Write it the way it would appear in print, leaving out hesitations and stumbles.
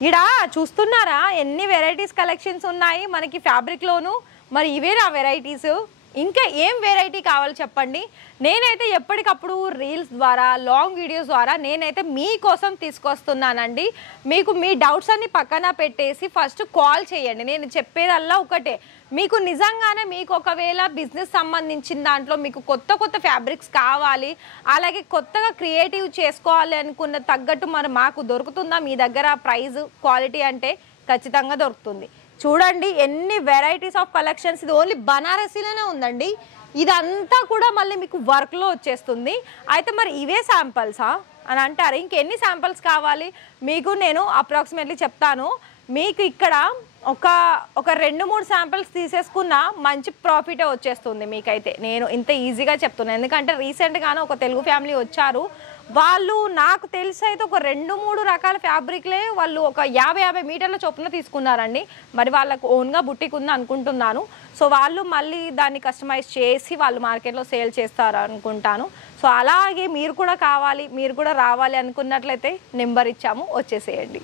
ఇడా చూస్తున్నారా ఎన్ని వెరైటీస్ కలెక్షన్స్ ఉన్నాయి మనకి ఫ్యాబ్రిక్ లోను. మరి ఇవేనా వెరైటీస్? ఇంకా ఏం వెరైటీ కావాలి చెప్పండి. నేనైతే ఎప్పటికప్పుడు రీల్స్ ద్వారా లాంగ్ వీడియోస్ ద్వారా నేనైతే మీకోసం తీసుకొస్తున్నానండి. మీకు మీ డౌట్స్ అన్ని పక్కన పెట్టేసి ఫస్ట్ కాల్ చేయండి. నేను చెప్పేదల్లా ఒకటే, మీకు నిజంగానే మీకు ఒకవేళ బిజినెస్ సంబంధించిన దాంట్లో మీకు కొత్త కొత్త ఫ్యాబ్రిక్స్ కావాలి, అలాగే కొత్తగా క్రియేటివ్ చేసుకోవాలి అనుకున్న తగ్గట్టు మరి మాకు దొరుకుతుందా మీ దగ్గర ప్రైస్ క్వాలిటీ అంటే? ఖచ్చితంగా దొరుకుతుంది. చూడండి ఎన్ని వెరైటీస్ ఆఫ్ కలెక్షన్స్. ఇది ఓన్లీ బనారసీలోనే ఉందండి. ఇదంతా కూడా మళ్ళీ మీకు వర్క్లో వచ్చేస్తుంది. అయితే మరి ఇవే శాంపిల్సా అని అంటారు. ఇంకెన్ని శాంపిల్స్ కావాలి మీకు నేను అప్రాక్సిమేట్లీ చెప్తాను. మీకు ఇక్కడ ఒక 2-3 శాంపిల్స్ తీసేసుకున్న మంచి ప్రాఫిటే వచ్చేస్తుంది మీకైతే. నేను ఇంత ఈజీగా చెప్తున్నాను ఎందుకంటే రీసెంట్గానే ఒక తెలుగు ఫ్యామిలీ వచ్చారు. వాళ్ళు నాకు తెలిసి అయితే ఒక 2-3 రకాల ఫ్యాబ్రిక్లే వాళ్ళు ఒక 50 మీటర్ల చొప్పున తీసుకున్నారండి. మరి వాళ్ళకు ఓన్గా బుట్టిక్ ఉంది అనుకుంటున్నాను. సో వాళ్ళు మళ్ళీ దాన్ని కస్టమైజ్ చేసి వాళ్ళు మార్కెట్లో సేల్ చేస్తారు అనుకుంటాను. సో అలాగే మీరు కూడా కావాలి, మీరు కూడా రావాలి అనుకున్నట్లయితే నెంబర్ ఇచ్చాము, వచ్చేసేయండి.